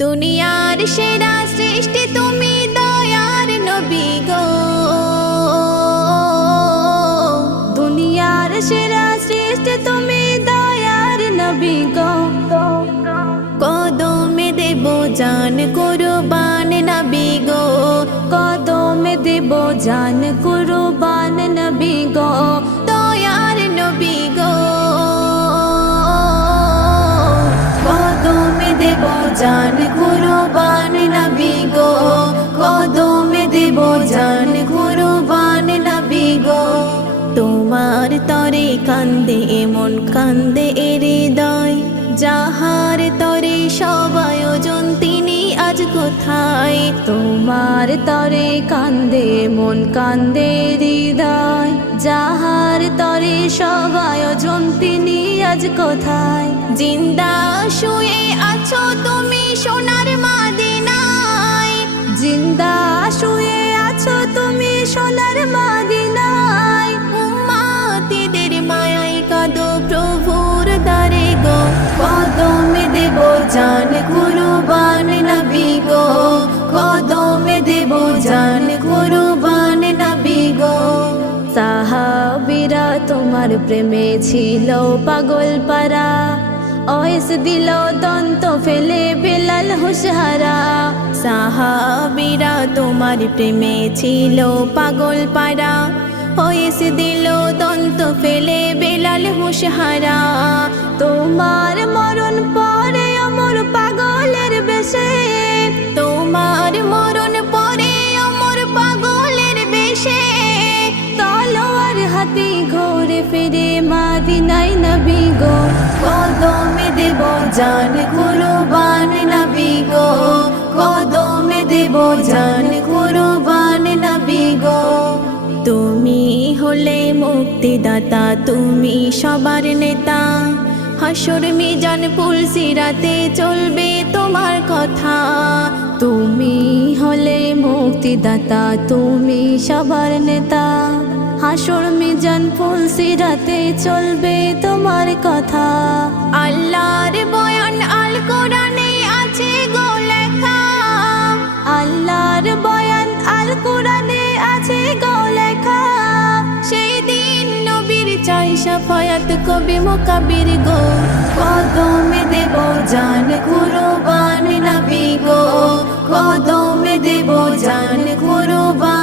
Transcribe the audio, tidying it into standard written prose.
দুনিয়ার সেরা সৃষ্টি তুমি দয়ার নবী গো। দুনিয়ার সেরা সৃষ্টি তুমি দয়ার নবী গো। কদমে দেব জান কুরবান নবী গো। কদমে দেব জান কুরবান নবী গো। দয়ার নবী গো। কদমে দেব জান কুরবান নবী গো। কদমে দেব জান কুরবান নবী গো। তোমার তরে কান্দে এমন কান্দে হৃদয়, যাহার তরে সব আয়োজন তিনি আজ কোথায়। তোমার তরে কান্দে মন কান্দে হৃদয়, যাহার তরে সব আয়োজন তিনি আজ কোথায়। জিন্দা শুয়ে আছো তুমি সোনার মদিনায়। জিন্দা শুয়ে আছো তুমি সোনার মদিনায়। উম্মতিদের মায়ায় কাঁদো প্রভুর দ্বারে গো। কদমে দেব জান কুরবান নবী গো। কদমে দেব জান কুরবান নবী গো। সাহাবীরা তোমার প্রেমে ছিল পাগল পারা, ওয়েস দিল দন্ত ফেলে বেলাল হুশহারা। সাহাবীরা তোমার প্রেমে ছিল পাগল পারা, ওয়েস দিল দন্ত ফেলে বেলাল হুশহারা। তোমার মরণ পরে অমর পাগলের বেশে। তোমার মরণ পরে অমর পাগলের বেশে। তলোয়ার হাতে ঘোরে ফিরে মদিনায় নবী গো। কদমে দেব জান কুরবান নবী গো। কদমে দেব জান কুরবান নবী গো। তুমি হলে মুক্তিদাতা, তুমি সবার নেতা। হাসর মিজান পুলসিরাতে চলবে তোমার কথা। তুমি হলে মুক্তিদাতা, তুমি সবার নেতা। হাসর মিজান পুলসিরাতে চলবে তোমার কথা। আল্লাহর বয়ান আল কোরআনে আছে গো লেখা। আল্লাহর বয়ান আল কোরআনে আছে গো লেখা। সেই দিন নবীর চাই শাফায়াত কবি মুকাবির গো। কদমে দেব জান কুরবান নবী গো। কদমে দেব জান কুরবান